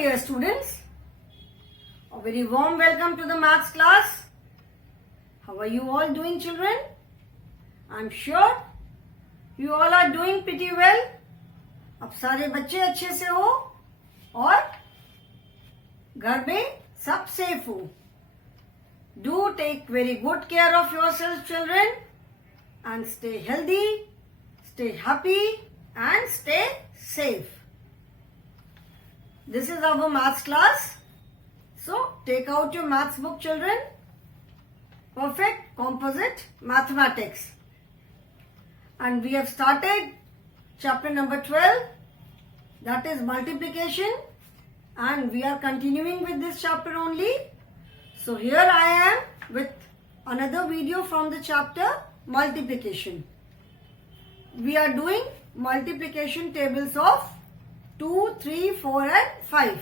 dear students, a very warm welcome to the maths class. How are you all doing, children? I'm sure you all are doing pretty well. अब सारे बच्चे अच्छे से हो और घर में सब सेफ हो. Do take very good care of yourselves, children, and stay healthy, stay happy, and stay safe. This is our maths class. So take out your maths book, children. Perfect composite mathematics. And we have started chapter number 12. That is multiplication. And we are continuing with this chapter only. So here I am with another video from the chapter multiplication. We are doing multiplication tables of 2, 3, 4 and 5.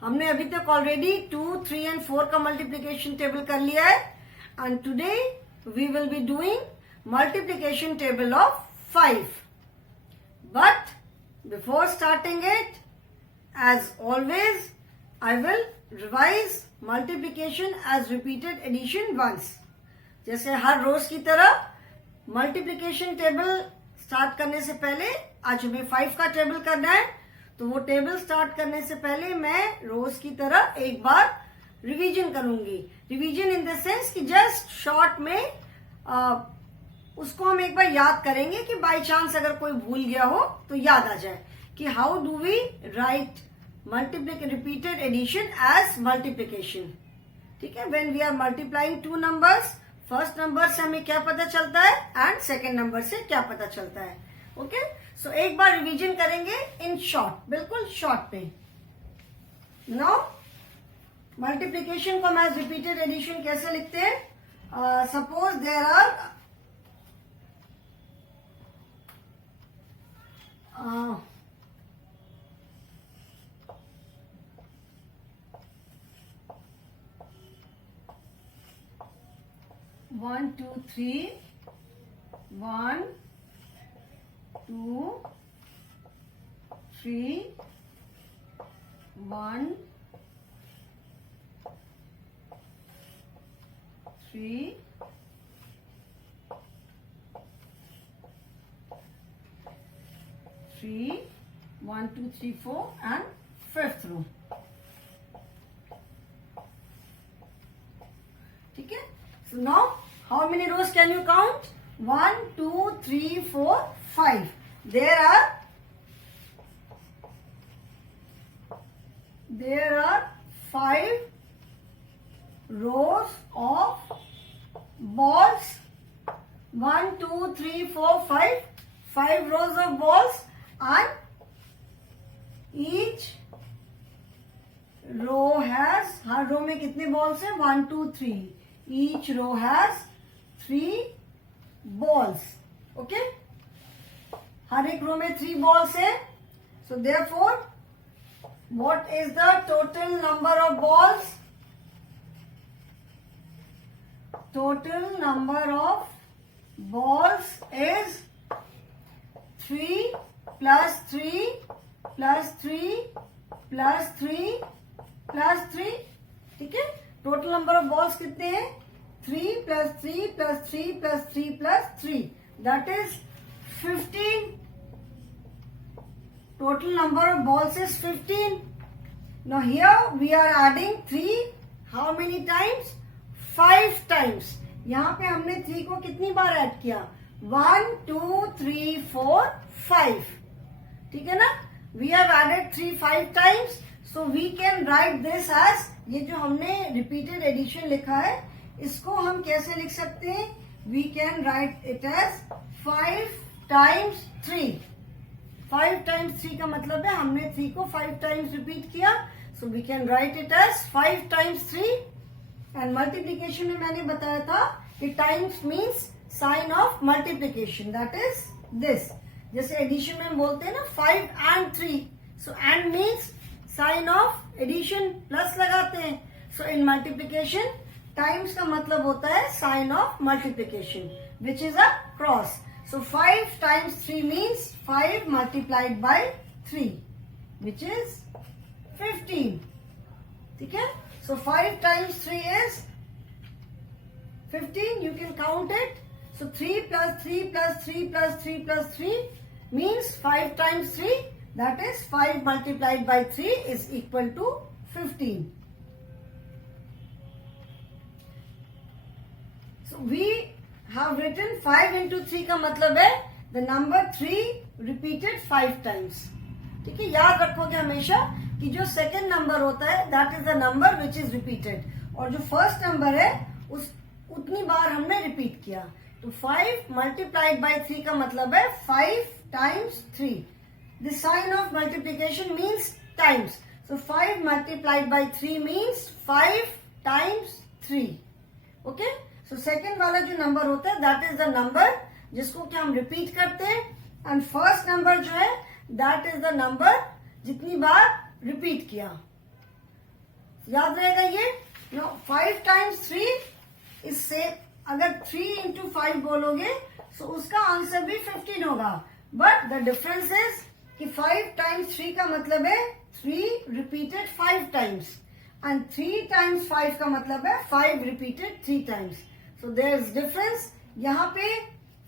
हमने अभी तक already 2, 3 and 4 का multiplication table कर लिया है. And today we will be doing multiplication table of 5. But before starting it, as always, I will revise multiplication as repeated addition once. जैसे हर रोज की तरह मल्टीप्लिकेशन टेबल स्टार्ट करने से पहले आज हमें 5 का टेबल करना है. तो वो टेबल स्टार्ट करने से पहले मैं रोज की तरह एक बार रिवीजन करूंगी. रिवीजन इन द सेंस कि जस्ट शॉर्ट में उसको हम एक बार याद करेंगे कि बाय चांस अगर कोई भूल गया हो तो याद आ जाए कि how do we write repeated addition as multiplication. ठीक है. When we are multiplying two numbers, first number से हमें क्या पता चलता है एंड सेकेंड नंबर से क्या पता चलता है. ओके. सो एक बार रिवीजन करेंगे इन शॉर्ट, बिल्कुल शॉर्ट में. नाउ मल्टीप्लिकेशन को हम एज रिपीटेड एडिशन कैसे लिखते हैं. Suppose there are 1, 2, 3, 1, 2, 3, 1, 3, 3, 1, 2, 3, 4 and fifth row. ठीक है. So now how many rows can you count? 1, 2, 3, 4, 5. There are 5 rows of balls. 1, 2, 3, 4, 5. 5 rows of balls, and each row has, हर रो में कितने balls हैं? 1, 2, 3. Each row has 3 balls. Okay. हर एक रो में 3 balls है. So therefore, what is the total number of balls? Total number of balls is 3 plus 3 plus 3 plus 3 plus 3. ठीक है. Total number of balls कितने हैं? 3 plus 3 plus 3 plus 3 plus 3. That is 15. Total number of balls is 15. Now here we are adding 3. How many times? 5 times. यहाँ पे हमने 3 को कितनी बार add किया? 1, 2, 3, 4, 5. ठीक है ना. We have added 3 5 times. So we can write this as, ये जो हमने रिपीटेड एडिशन लिखा है इसको हम कैसे लिख सकते हैं? We can write it as 5 times 3. 5 times 3 का मतलब है हमने 3 को 5 times रिपीट किया. So we can write it as 5 times 3. And multiplication में मैंने बताया था कि times means sign of multiplication. That is this. जैसे एडिशन में हम बोलते हैं ना 5 and 3. So and means sign of addition, plus लगाते हैं. सो इन मल्टीप्लिकेशन टाइम्स का मतलब होता है sign of multiplication, which is a cross. So 5 times 3 means 5 multiplied by 3, which is 15. ठीक है? So 5 times 3 is 15. You can count it. So 3 plus 3 plus 3 plus 3 plus 3 means 5 times 3. That is 5 multiplied by 3 is equal to 15. So we have written 5 into 3 का मतलब है the number 3 repeated 5 times. ठीक है? याद रखोगे हमेशा कि जो सेकेंड नंबर होता है that is the number which is repeated, और जो फर्स्ट नंबर है उस उतनी बार हमने रिपीट किया. तो 5 मल्टीप्लाइड बाय 3 का मतलब है 5 times 3. The sign of multiplication means times. So 5 multiplied by 3 means 5 times 3. Okay? So second वाला जो नंबर होता है दैट इज द नंबर जिसको कि हम रिपीट करते हैं, एंड फर्स्ट नंबर जो है दैट इज द नंबर जितनी बार रिपीट किया. याद रहेगा ये. नो 5 टाइम्स 3 इससे अगर 3 इंटू 5 बोलोगे तो उसका आंसर भी 15 होगा. बट द डिफरेंस इज कि 5 टाइम्स 3 का मतलब है 3 रिपीटेड 5 टाइम्स, एंड 3 टाइम्स 5 का मतलब है 5 repeated 3 times. So there is difference. यहाँ पे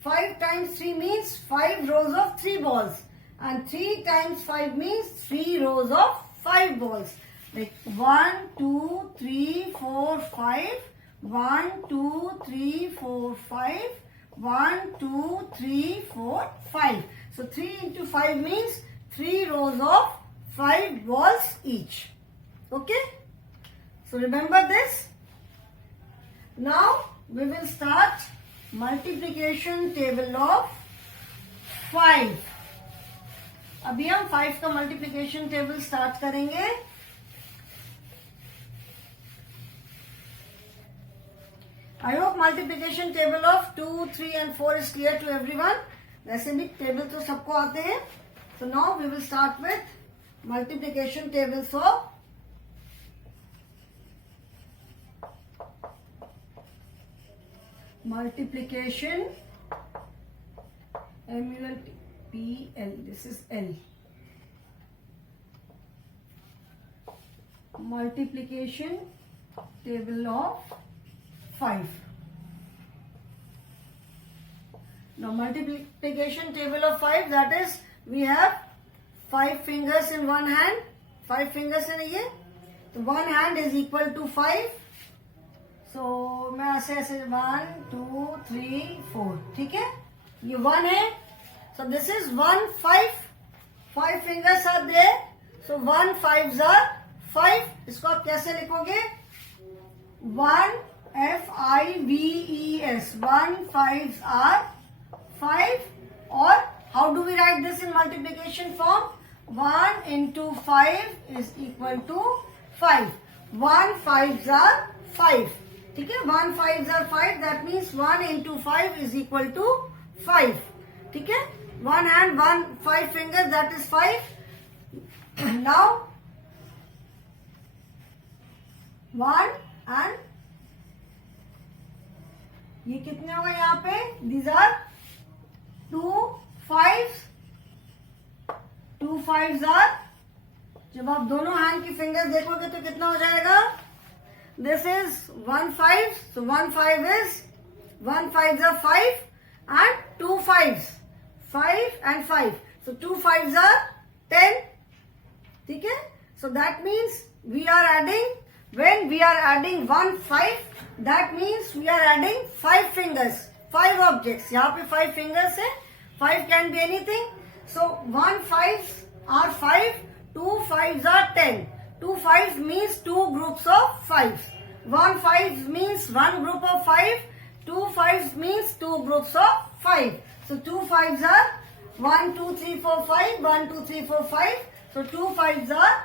5 times 3 means 5 rows of 3 balls, and 3 times 5 means 3 rows of 5 balls. Like 1, 2, 3, 4, 5. 1, 2, 3, 4, 5. 1, 2, 3, 4, 5. So 3 into 5 means 3 rows of 5 balls each. Okay? So remember this. Now we will start multiplication table of 5. अभी हम 5 का multiplication table start करेंगे. I hope multiplication table of 2, 3 and 4 is clear to everyone. वैसे भी table तो सबको आते हैं. So now we will start with multiplication table. So multiplication, M-U-L-T-P-L, this is L. Multiplication table of 5. Now multiplication table of 5, that is we have 5 fingers in one hand, 5 fingers in ये, तो one hand is equal to 5. So मैं ऐसे 1, 2, 3, 4, ठीक है, ये 1 है. So this is 1, 5. 5 fingers are there. So 1 5s are 5. इसको आप कैसे लिखोगे? 1 F-I-V-E-S. 1 5s are 5. Or how do we write this in multiplication form? 1 into 5 is equal to 5. 1 5s are 5. ठीक है, 1 5s are 5. That means 1 into 5 is equal to 5. ठीक है, one hand, 5 fingers, that is 5. Now 1 and ये कितने हो गए यहाँ पे? These are 2 5s. 2 5s are, जब आप दोनों हैंड की फिंगर्स देखोगे तो कितना हो जाएगा? This is 1 5. So 1 5 is 1 5s are 5 and 2 5s. 5 and 5. So 2 5s are 10. ठीक है? So that means we are adding, when we are adding 1 5, that means we are adding 5 fingers, 5 objects. यहाँ पे 5 fingers है. 5 can be anything. So 1 5s are 5, 2 5s are 10. 2 5s means 2 groups of 5s. 1 5 means 1 group of 5. 2 5s means 2 groups of 5. So 2 5s are 1 2 3 4 5. 1 2 3 4 5. So 2 5s are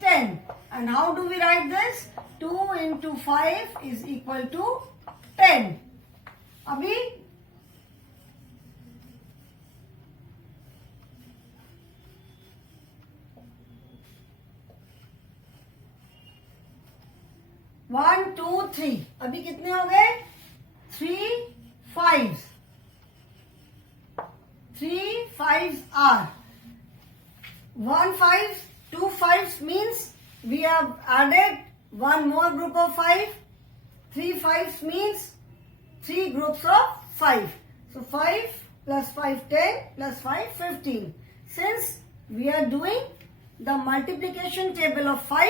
10. And how do we write this? 2 into 5 is equal to 10. अभी one two three, अभी कितने हो गए? 3 5s. 3 5s are 1 5, 2 5s means we have added one more group of 5. 3 5s means 3 groups of 5. So 5 plus 5 10 plus 5 15. Since we are doing the multiplication table of 5,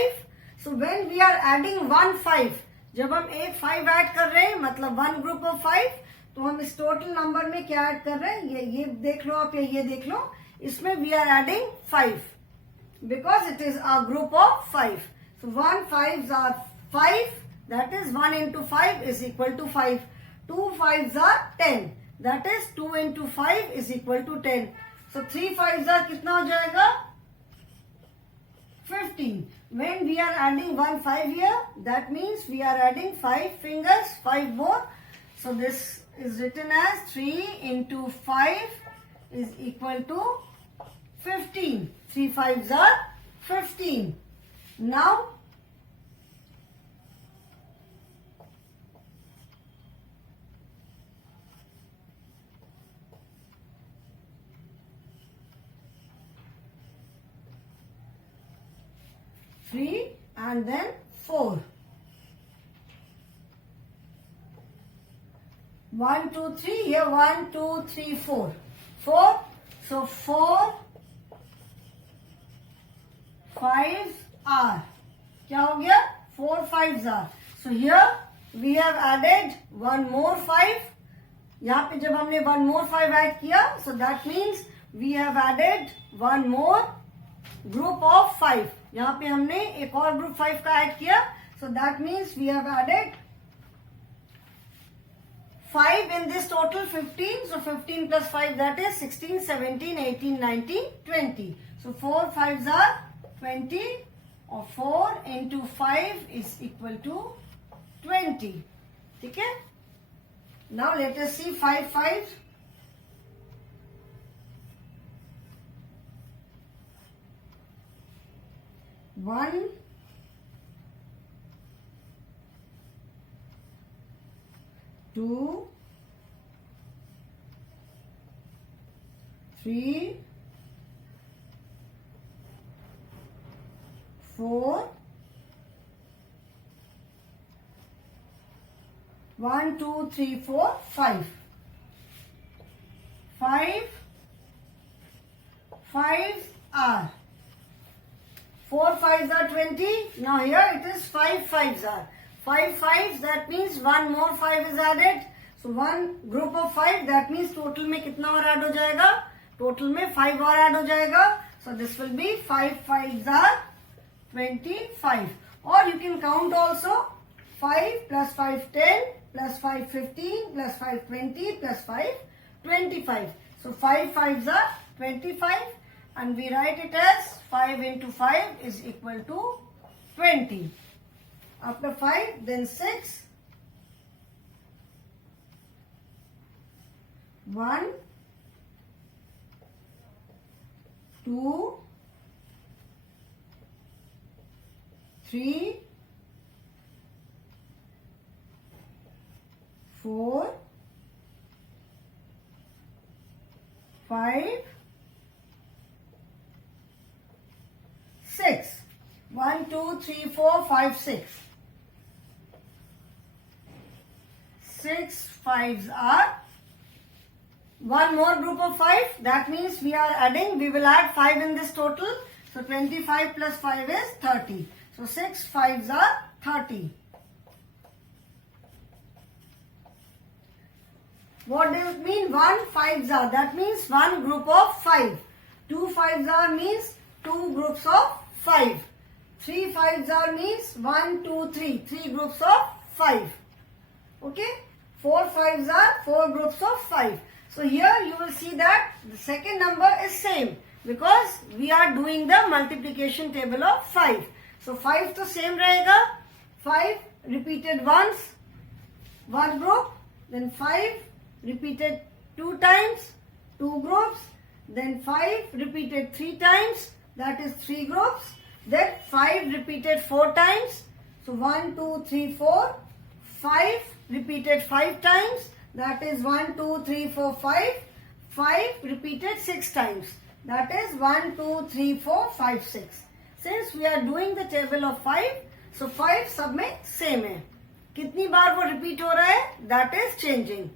so when we are adding one 5, जब हम एक 5 add कर रहे हैं मतलब one group of 5, तो हम इस टोटल नंबर में क्या ऐड कर रहे हैं, ये देख लो आप या ये देख लो, इसमें we are adding 5 because it is a group of 5. So 1 5s are 5, that is 1 into 5 is equal to 5. 2 5s are 10, that is 2 into 5 is equal to 10. So 3 5s are कितना हो जाएगा 15. When we are adding 1 5 here, that means we are adding 5 fingers, 5 more. So this is written as 3 into 5 is equal to 15. 3 5s are 15. Now three and then 4. 1 2 3 here 1 2 3 4. 4. So 4 5s are, क्या हो गया 4 5s are. So here we have added one more 5. यहाँ पे जब हमने one more 5 add किया, so that means we have added one more group of 5. यहाँ पे हमने एक और ग्रुप 5 का ऐड किया, so that means we have added 5 in this total 15. So 15 plus 5, that is 16 17 18 19 20. So 4 5s are 20 or 4 into 5 is equal to 20. ठीक है. Now let us see 5 5s. 1 2 3 4 1 2 3 4 5. 5 5s are 4 5s are 20. Now here it is 5 5s are. 5 5s, that means one more 5 is added. So one group of 5, that means total में कितना और add हो जाएगा? Total में 5 और add हो जाएगा. So this will be 5 5s are 25. Or you can count also 5 plus 5 10 plus 5 15 plus 5 20 plus 5 25. So 5 5s are 25. And we write it as 5 into 5 is equal to 20. After 5, then 6. 1, 2, 3, 4, 5, 6. 1 2 3 4 5 6. 6 5s are one more group of 5. That means we are adding, we will add 5 in this total. So 25 plus 5 is 30. So 6 5s are 30. What does it mean? 1 5s are, that means one group of 5. 2 5s are means two groups of 5. 3 5s are means 1 2 3, three groups of 5. Okay. 4 5s are four groups of 5. So here you will see that the second number is same because we are doing the multiplication table of 5. So 5 to same रहेगा. 5 repeated once, one group. Then 5 repeated 2 times, 2 groups. Then 5 repeated 3 times, that is 3 groups. Then 5 repeated 4 times. So 1 2 3 4. 5 repeated 5 times, that is 1 2 3 4 5. 5 repeated 6 times, that is 1 2 3 4 5 6. Since we are doing the table of 5, so 5 सब में same है. कितनी बार वो repeat हो रहा है, that is changing.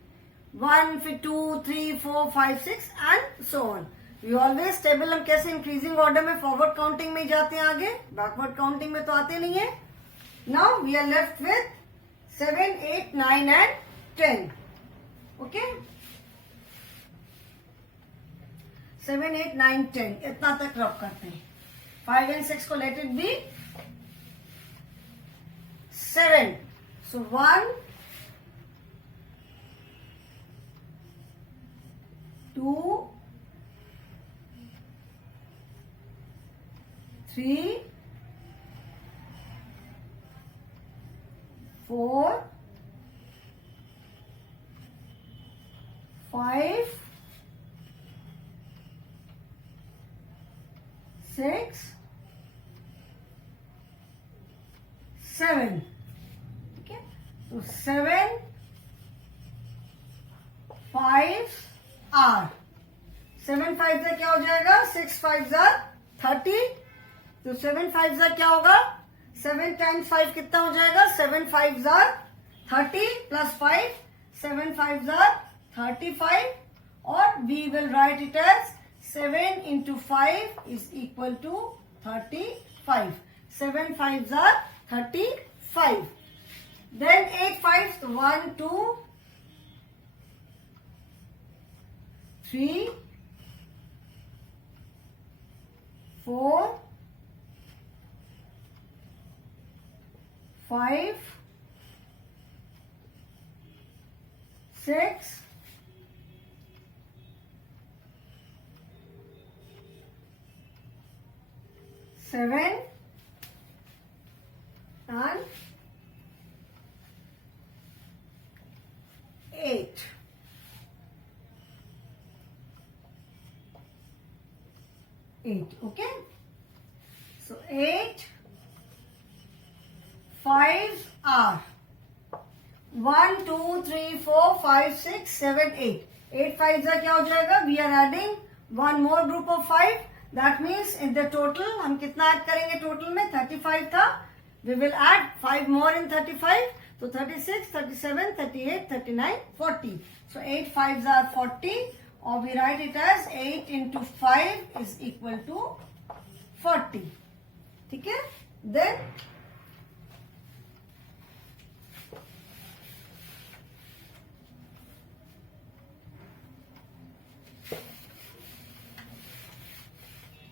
1, फिर 2, 3, 4, 5, 6 and so on. We always table हम कैसे इंक्रीजिंग ऑर्डर में फॉरवर्ड काउंटिंग में जाते हैं आगे, बैकवर्ड काउंटिंग में तो आते नहीं है. Now we are left with 7, 8, 9 and 10. Okay, 7, 8, 9, 10 इतना तक रब करते हैं. 5 एंड 6 को let it be 7. So 1, 2, 3, 4, 5, 6, 7. Okay, so 7, 5 are 7 5 से क्या हो जाएगा, 6 5 30. तो 7 5 क्या होगा, 7 times 5 कितना हो जाएगा, 7 5 30 plus 5, 7 5 35. और we will write it as 7 into 5 is equal to 35. 7 5 35. Then 8 5, 1, 2, 3, 4, 5, 6, 7 and 8. Okay, so 8 5 are 1, 2, 3, 4, 5, 6, 7, 8. 8 5 क्या हो जाएगा, we are adding one more group of 5. That means in the total हम कितना ऐड करेंगे, टोटल में 35 था, we will add 5 more in 35. So 36, 37, 38, 39, 40. So 8 5s are 40, or we write it as 8 into 5 is equal to 40. ठीक है. Then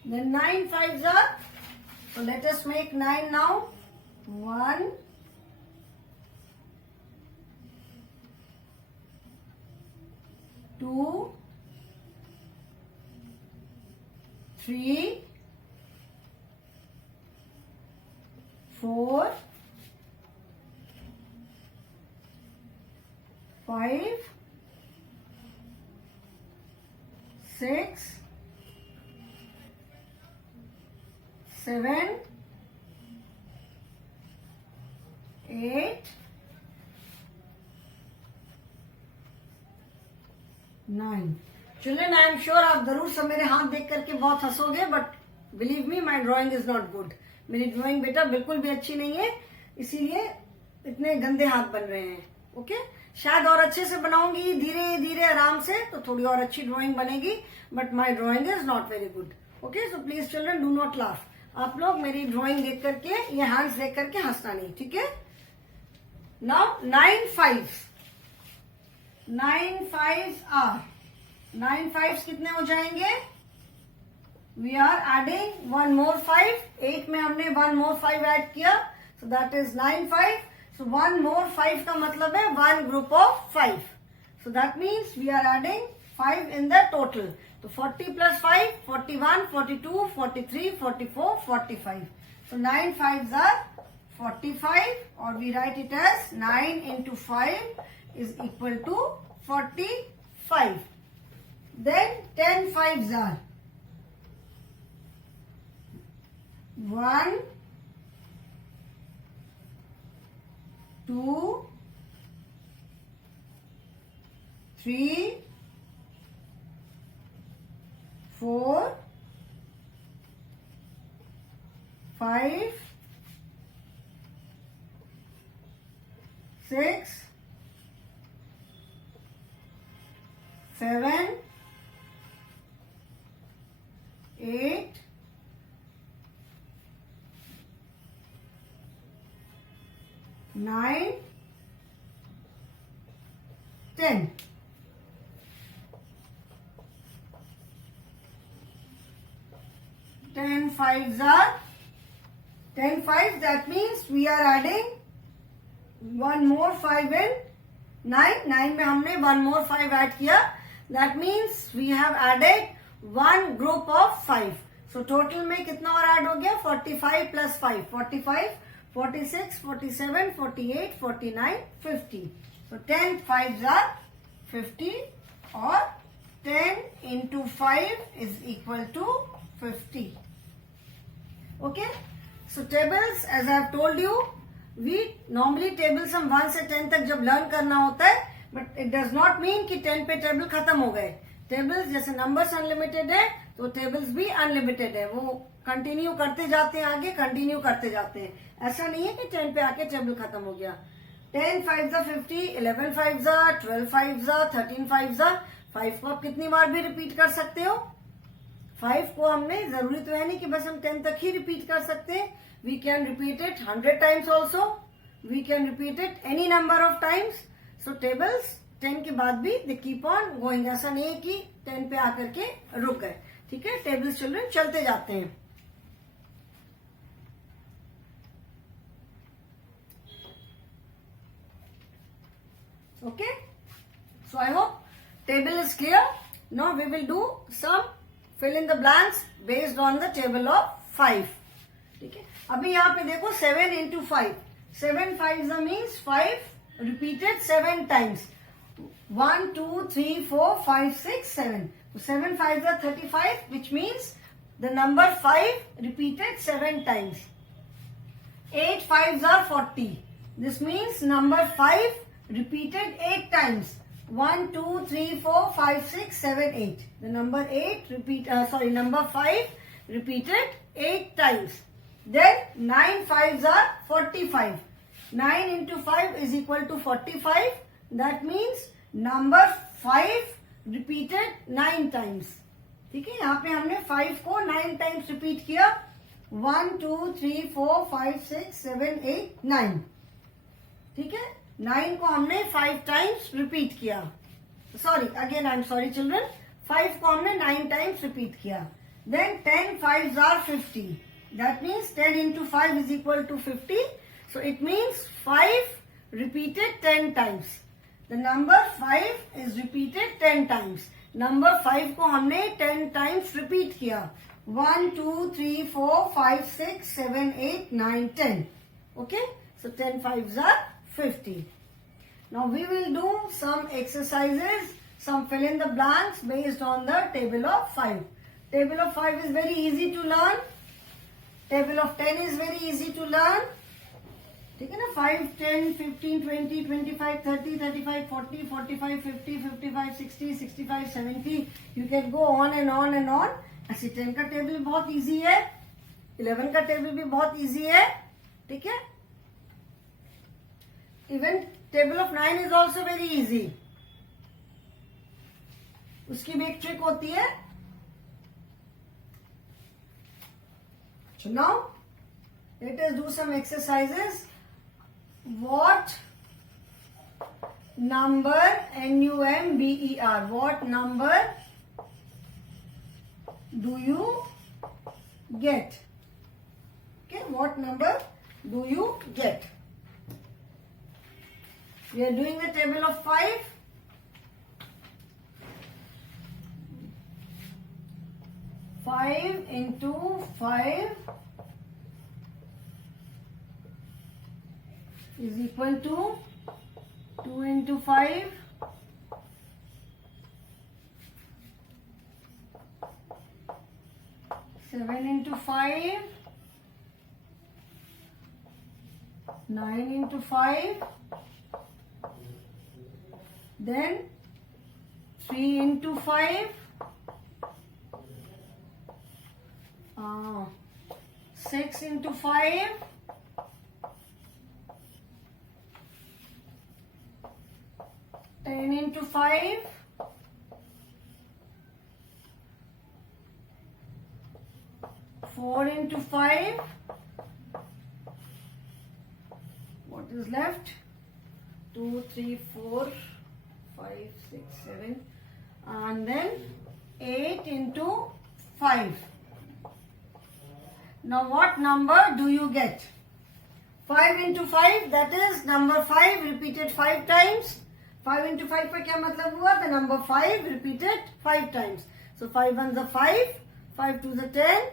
the 9 5s are, so let us make 9 now. 1, 2, 3, 4, 5, 6, 7, 8, 9. Children, I am sure आप जरूर सब मेरे हाथ देख करके बहुत हंसोगे, but believe me my drawing is not good. मेरी ड्राइंग बेटा बिल्कुल भी अच्छी नहीं है, इसीलिए इतने गंदे हाथ बन रहे हैं. ओके, शायद और अच्छे से बनाऊंगी, धीरे धीरे आराम से, तो थोड़ी और अच्छी ड्राइंग बनेगी, but my drawing is not very good. Okay, so please children do not laugh. आप लोग मेरी ड्राइंग देख करके, ये हैंड्स देख करके हंसना नहीं, ठीक है. नाउ 9 5. 9 5s are, 9 5s कितने हो जाएंगे, we are adding one more 5. 8 में हमने वन मोर 5 ऐड किया, so that is 9 5. So one more 5 का मतलब है one group of 5. So that means we are adding 5 in the total. तो 40 plus 5, 41, 42, 43, 44, 45. So 9 5s are 45, or we write it as 9 into 5 is equal to 45. Then 10 5s are 1, 2, 3, 4, 5, 6, 7, 8, 9, 10. Ten fives are 10 fives. That means we are adding one more 5 in 9. 9 में हमने one more 5 add किया. That means we have added one group of 5. So total में कितना और add हो गया? 45 plus 5. 45, 46, 47, 48, 49, 50. So 10 fives are 50 or 10 into 5 is equal to 50. Okay. So tables, as I have told you, we normally tables हम 1 से 10 तक जब learn करना होता है, but it does not mean कि 10 पे टेबल खत्म हो गए. टेबल्स जैसे नंबर्स अनलिमिटेड है तो टेबल्स भी अनलिमिटेड है, वो कंटिन्यू करते जाते हैं, आगे कंटिन्यू करते जाते हैं. ऐसा नहीं है कि 10 पे आके टेबल खत्म हो गया. 10 5s are 50, 11 5s are 12 5s are 13 5s are. 5 को आप कितनी बार भी रिपीट कर सकते हो. 5 को हमने जरूरी तो है नहीं कि बस हम 10 तक ही रिपीट कर सकते हैं. We can repeat it 100 times also. We can repeat it any number of times. So tables 10 के बाद भी दे कीप ऑन गोइंग. ऐसा नहीं है कि 10 पे आकर के रुक गए. ठीक है. टेबल्स चिल्ड्रन चलते जाते हैं. Okay. So I hope table is clear. Now we will do some fill in the blanks based on the table of 5. ठीक है. अभी यहाँ पे देखो 7 into 5. 7 5s means 5 repeated 7 times. 1, 2, 3, 4, 5, 6, 7. So 7 5s are 35, which means the number 5 repeated 7 times. 8 5s are 40. This means number 5 repeated 8 times. 1, 2, 3, 4, 5, 6, 7, 8. The number 8 number 5 repeated 8 times. Then 9 5s are 45. 9 into 5 is equal to 45. That means number 5 repeated 9 times. ठीक है. यहाँ पे हमने 5 को 9 times repeat किया. 1, 2, 3, 4, 5, 6, 7, 8, 9. ठीक है. 9 को हमने 5 times repeat किया. Sorry, again I'm sorry children. 5 को हमने 9 times repeat किया. Then 10 5s are 50. That means 10 into 5 is equal to 50. So it means 5 repeated 10 times. The number 5 is repeated 10 times. Number 5 को हमने 10 times repeat किया. 1, 2, 3, 4, 5, 6, 7, 8, 9, 10. Okay? So 10 5s are 50. Now we will do some exercises, some fill in the blanks based on the table of 5. Table of 5 is very easy to learn. Table of 10 is very easy to learn. ठीक है ना. 5, 10, 15, 20, 25, 30, 35, 40, 45, 50, 55, 60, 65, 70. You can go on and on and on. ऐसे 10 का table बहुत easy है. 11 का table भी बहुत इजी है. ठीक है. Even table of 9 is also very easy. उसकी भी एक ट्रिक होती है. So now let us do some exercises. What number, number, what number do you get? Okay, what number do you get? We are doing the table of 5. Five into 5 is equal to 2 into 5. 7 into 5. 9 into 5. Then 3 into 5. 6 into 5, 10 into 5, 4 into 5, what is left? 2, 3, 4, 5, 6, 7, and then 8 into 5. Now what number do you get? 5 into 5, that is number 5 repeated 5 times. 5 into 5 का क्या मतलब हुआ? The number 5 repeated 5 times. So 5 ones are 5, 5 twos are 10,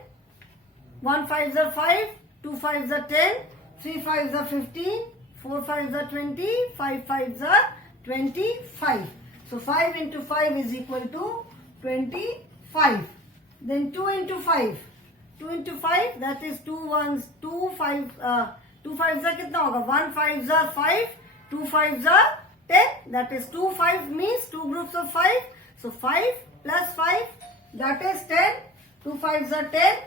1 fives are 5, 2 fives are 10, 3 fives are 15, 4 fives are 20, 5 fives are 25. So 5 into 5 is equal to 25. Then 2 into 5. 2 into 5, that is 2 ones, 2 5, 2 fives are कितना होगा? 1 fives are 5, 2 fives are 10. That is 2 5 means 2 groups of 5. So 5 plus 5, that is 10. 2 fives are 10.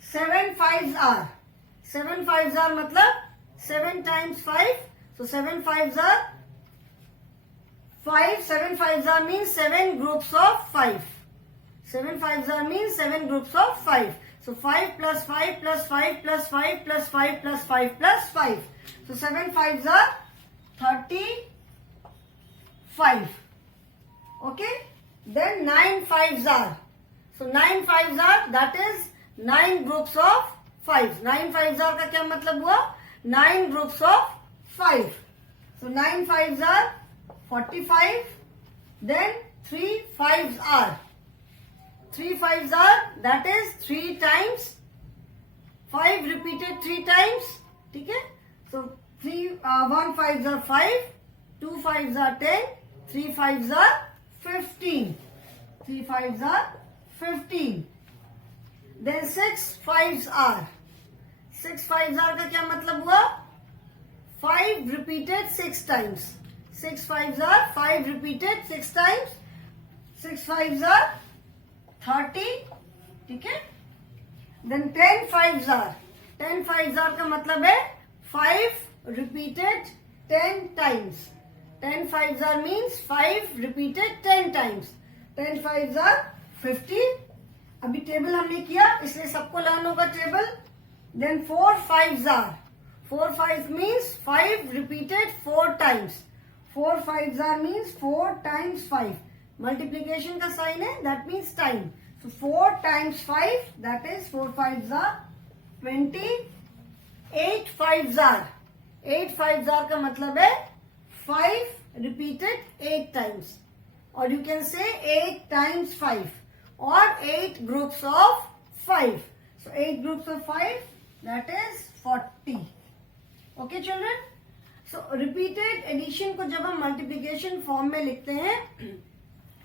7 fives are. 7 fives are मतलब 7 times 5. So 7 fives are 5. 7 fives are means 7 groups of 5. 7 fives are means 7 groups of 5. So 5 plus 5 plus 5 plus 5 plus 5 plus 5 plus 5. So 7 fives are 35. Okay. Then 9 fives are. So 9 fives are, that is 9 groups of 5. 9 fives are का क्या मतलब हुआ? 9 groups of 5. So 9 fives are 45. Then 3 fives are. 3 fives are, that is 3 times 5 repeated 3 times. ठीक है? So 1 fives are 5, 2 fives are 10, 3 fives are 15. 3 fives are 15. Then 6 fives are. 6 fives are का क्या मतलब हुआ? 5 repeated 6 times. 6 fives are 5 repeated 6 times. 6 fives are 30. ठीक है? Then 10 fives are. 10 fives are का मतलब है 5 repeated 10 times. 10 fives are means 5 repeated 10 times. 10 fives are 50. अभी टेबल हमने किया इसलिए सबको लर्न होगा table. Then 4 fives are. 4 fives means 5 repeated 4 times. 4 fives are means 4 times 5. Multiplication का साइन है, that means time. So 4 times 5, that is 4 fives are 20. 8 fives are. 8 fives are का मतलब है 5 repeated 8 times. Or you can say 8 times 5. Or 8 groups of 5. So 8 groups of 5, that is 40. Okay children? So repeated addition को जब हम multiplication form में लिखते हैं,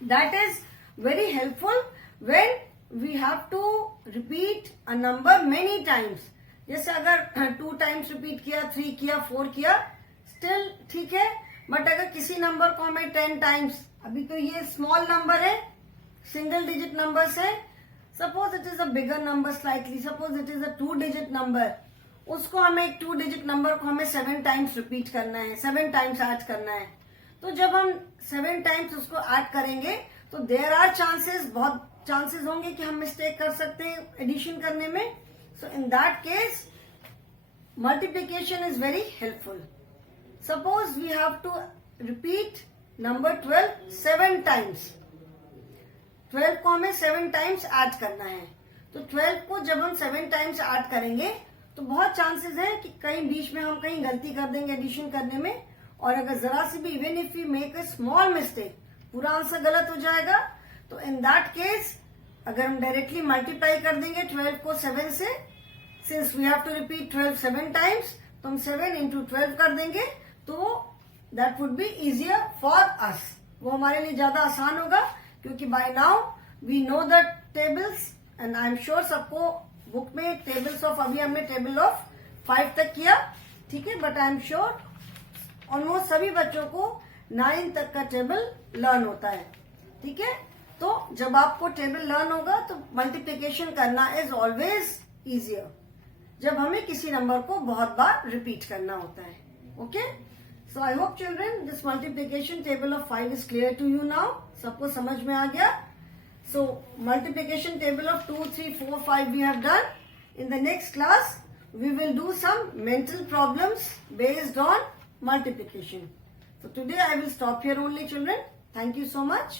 that is very helpful when we have to repeat a number many times. जैसे अगर 2 times repeat किया, 3 किया, 4 किया, still ठीक है. बट अगर किसी नंबर को हमें 10 times, अभी तो ये स्मॉल नंबर है, सिंगल डिजिट नंबर्स है. Suppose it is a bigger number slightly, suppose it is a 2 digit number, उसको हमें एक 2 डिजिट नंबर को हमें 7 टाइम्स रिपीट करना है, 7 टाइम्स ऐड करना है. तो जब हम 7 टाइम्स उसको ऐड करेंगे तो देयर आर चांसेस, बहुत चांसेस होंगे कि हम मिस्टेक कर सकते हैं एडिशन करने में. So in that case multiplication is very helpful. Suppose we have to repeat number 12 7 times. 12 को हमें 7 टाइम्स ऐड करना है. तो 12 को जब हम 7 टाइम्स ऐड करेंगे तो बहुत चांसेस है कि कहीं बीच में हम कहीं गलती कर देंगे एडिशन करने में. और अगर जरा सी भी even if you make a small mistake, पूरा आंसर गलत हो जाएगा. तो इन दैट केस अगर हम डायरेक्टली मल्टीप्लाई कर देंगे 12 को 7 से, since we have to repeat 12 7 times, तो हम 7 into 12 कर देंगे. तो that would be easier for us. वो हमारे लिए ज्यादा आसान होगा क्योंकि by now we know the tables and I am sure सबको बुक में टेबल्स ऑफ, अभी हमने टेबल ऑफ 5 तक किया, ठीक है. But I am sure almost सभी बच्चों को 9 तक का टेबल लर्न होता है, ठीक है. तो जब आपको टेबल लर्न होगा तो मल्टीप्लिकेशन करना इज ऑलवेज इजियर, जब हमें किसी नंबर को बहुत बार रिपीट करना होता है. Okay, so I hope children this multiplication table of 5 is clear to you now. सबको समझ में आ गया? So multiplication table of 2, 3, 4, 5 we have done. In the next class, we will do some mental problems based on multiplication. So today I will stop here only, children. Thank you so much.